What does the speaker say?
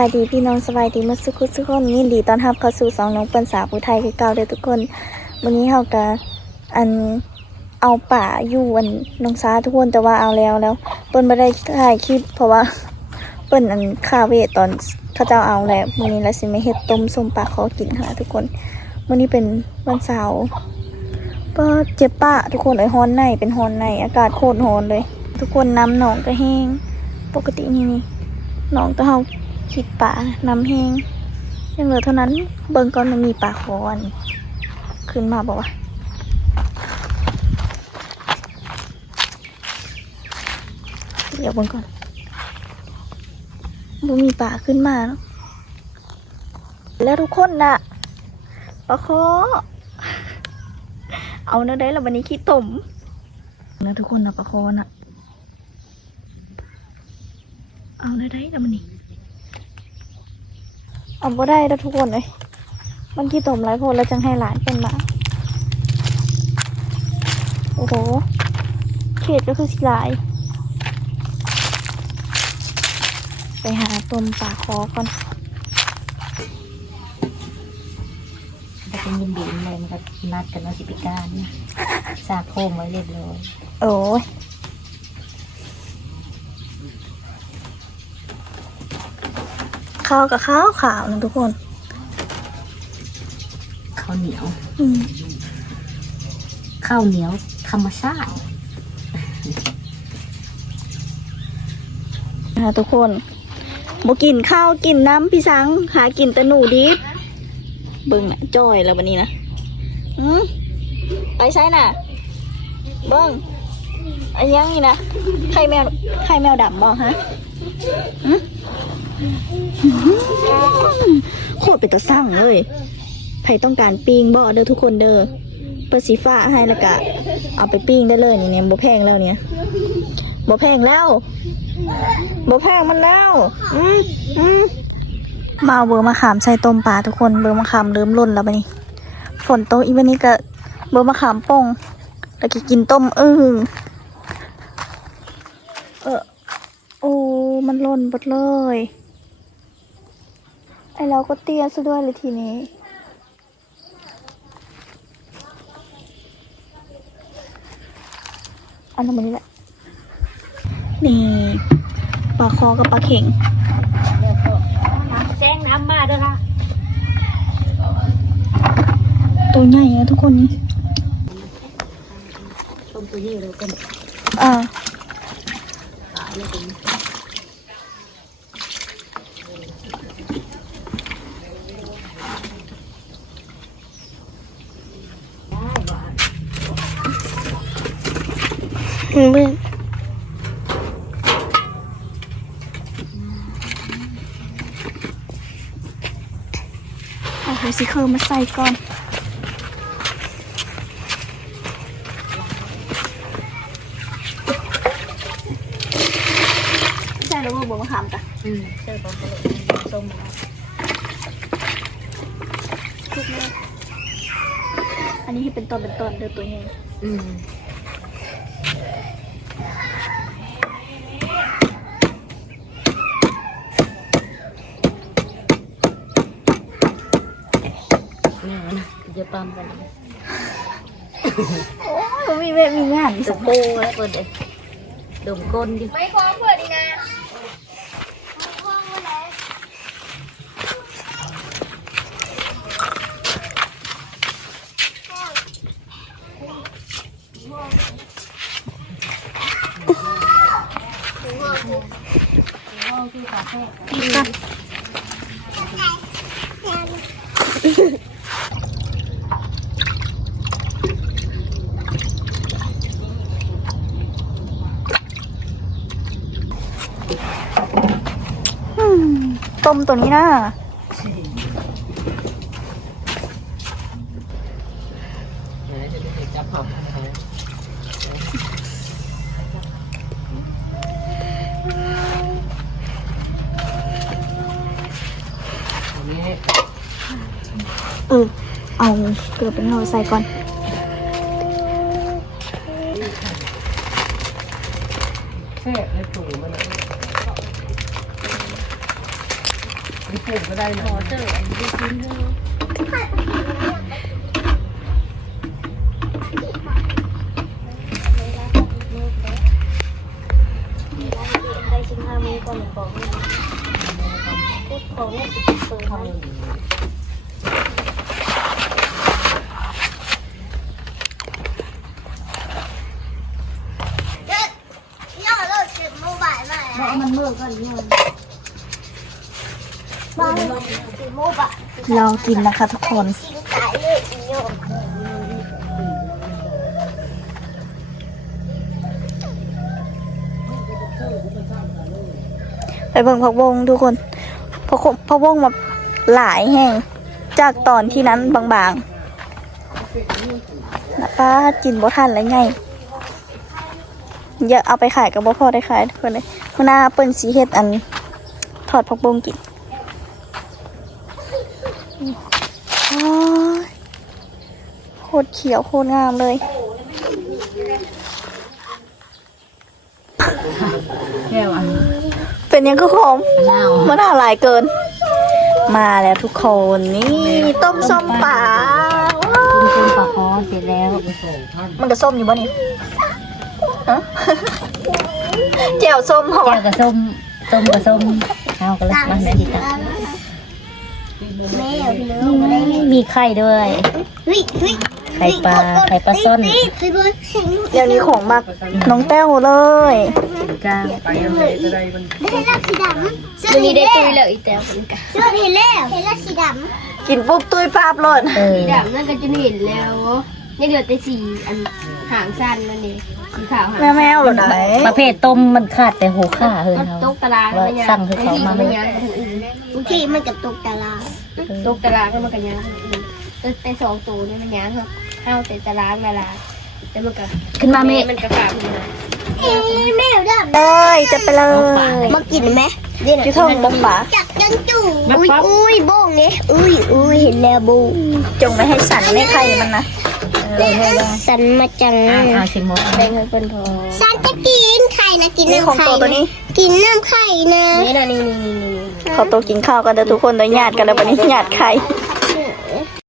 ายดีพี่น้องสบายดีมื่อสักครู่ทุกคนยินดีตอนรับเข้าสู่สองน้องเปิ้นสาวผู้ไทยคือเก่าเด้อทุกคน วันนี้เฮาก็อันเอาป่าอยู่อันน้องซาทุกคนแต่ว่าเอาแล้วแล้ว เปิ้นบ่ได้ถ่ายคลิปเพราะว่าเปิ้นอันคาเวตอนเขาเจ้าเอาแล้วมื้อนี้เราสิไมาเฮ็ดต้มส้มปลาขอกินค่ะทุกคนมื้อนี้เป็นวันเสาร์ก็เจ็บปะทุกคนเอ้ฮ้อนในเป็นฮ้อนในอากาศโคตรร้อนเลย ทุกคนน้ำหนองก็แห้งปกตินี่นี่น้องตัวเฮา คิดป่าน้ำแห้งยังเหลือเท่านั้นเบิ่งก่อนมันมีปลาคอนขึ้นมาบอกว่าเดี๋ยวเบิ่งก่อนบ่มีปลาขึ้นมาเนาะแล้วทุกคนน่ะปลาคอเอาเนื้อได้แล้ววันนี้ขี้ต่มนะทุกคนนะปลาคอน่ะเอาได้อได้แต่มันนี่ เอาบ่ได้แล้วทุกคนเลยมันกี่ตมหลายคนแล้วจังให้หลานเป็นหมาโอ้โห เขตก็คือสิหลาย ไปหาต้มปลาคอก่อนจะเป็นยินดีเลยมันก็นัดกันว่าสิพิการนะสาโคมไว้เรียบร้อยโอ้ย ข้าวกับข้าวขาวนะทุกคนข้าวเหนียวอืมข้าวเหนียวธรรมชาตินะคะทุกคนบ่กินข้าวกินน้ำพี่สัง หากินแต่หนูดิบเบิ่งนะจ้อยแล้ววันนี้นะอืมไปใช้น่ะ เบิ่งอันยังนี่นะไข่แมวไข่แมวดำบ่ฮะอืมอื้อหือ โคตรเป็นตะสั่งเลยใครต้องการปิ้งบ่เด้อทุกคนเด้อเปิดสีฟ้าให้ล้วก็เอาไปปิ้งได้เลยนี่เนี่ยบ่แพงแล้วเนี่ยบ่แพงแล้วบแพงมันแล้ว อืมอืมมาเบอร์มะขามใส่ต้มปลาทุกคนเบอร์มะขามเริ่มล่นแล้วบันี้ ฝนตกอีวันนี้ก็เบอร์มะขามป่งแล้วก็กินต้มอึ่งเออโอ้มันล่นหมดเลย ไอเราก็เตี้ยซะด้วยเลยทีนี้ อันนั้นมันนี่แหละ นี่ปลาคอกับปลาเข่งแจ้งน้ำมาด้วยค่ะ ตัวใหญ่อะทุกคนนี่ต้มตัวนี้เลยกันอ่า ตายเลยเป็น เบื่อเอาหัวสีเคอร์มาใส่ก่อนใช่แล้วก็บอกมาทำจ้ะอืมเจอปลาโคต้มแล้วทุกเมื่ออันนี้ให้เป็นตอนเป็นตอนเดินตัวใหญ่อืม นี่นะจะปั๊มกันโอ้ยมีเวมีงานตะโกแล้วเปิดเลยดมก้นดิไม่ฟ้องเผื่อดีนะอืม ต้มตัวนี้นะเออเอาเกลือเป็นเราใส่ก่อนแค่ในถุงมันนะ ขอเจออันนี้กินเถอะได้ เนี่ยสิเปิดให้ย่อเลิกเก็บโมบากินนะคะทุกคนไปเบิ่งพักวงทุกคนพักพักวงมาหลายแห่งจากตอนที่นั้นบางๆนะป้ากินบ่ทันแล้วไงอย่าเอาไปขายกับบ่พอได้ขายทุกคนเลยหน้าเปิ้นสีเฮ็ดอัน ถอดพักวงกิน โอ้ยโคตรเขียวโคตรงามเลยแก้วอันเป็นยังก็ขมมะนาวมันหลายเกิน มาแล้วทุกคนนี่ต้มส้มป่าว้าวคุณคุณปลาคอเสร็จแล้ว มันก็ส้มอยู่บ่นี่ฮะแจ่วส้มเหรอแก้วกับส้มส้มกับส้มข้าวกันเลยมาแม่ดีตาแม่พี่น้องได้มีไข่ด้วยเฮ้ยเฮ้ยไข่ปลา ไข่ปลาส้นเฮ้ยเฮ้ยเฮ้ยเฮ้ยเดี๋ยวนี้ของมักน้องแต้วเลยจ้างไปยังไงก็ได้มันได้รับสีดำเสื้อนี้ได้ตุยเลยอีแต่คนกันเสื้อเห็นแล้วเห็นแล้วสีดกินปุ๊บตุ้ยปาบเลยเออสีดำนั่นก็จะเห็นแล้วยังเหลือแต่สีอันหางสั้นนั่นเองสีขาวหางแม่แมวเหรอไหนประเภทต้มมันขาดแต่หัวข่าเฮ้ยมันเขาตกตารางว่ามันยังสั่งให้เขามามันยังคนอื่นำบางทีมันกับตกตาราง ตกตารางก็มันกันยังคนอื่นแต่แต่สองตัวนี่มันยังครับเข้าแต่ตารางนาลาแต่มันก็ขึ้นมาเมฆ มันกระฝากขึ้นมาเอ้ยแม่ดำเอ้ยจะไปเลยมากินไหมเดี๋ยวพี่ท่องบงป๋าจับจังจู่อุ้ยอุ้ยโบ้งเนี่ยอุ้ยอุ้ยเห็นแล้วโบ้งจงไม่ให้สั่นในไข่มันนะสันมาจังอ่าอ่าชิมหมดแบ่งให้เพิ่นพอสันจะกินไข่นะกินนี่ของน้ำไข่ตัวตัวนี้ กินน้ำไข่นะนี่นะนี่นี่นี่ นี่ขอตัวกินข้าวกันเด้อทุกคนโดยญาติกันแล้ววันนี้ญาติไข่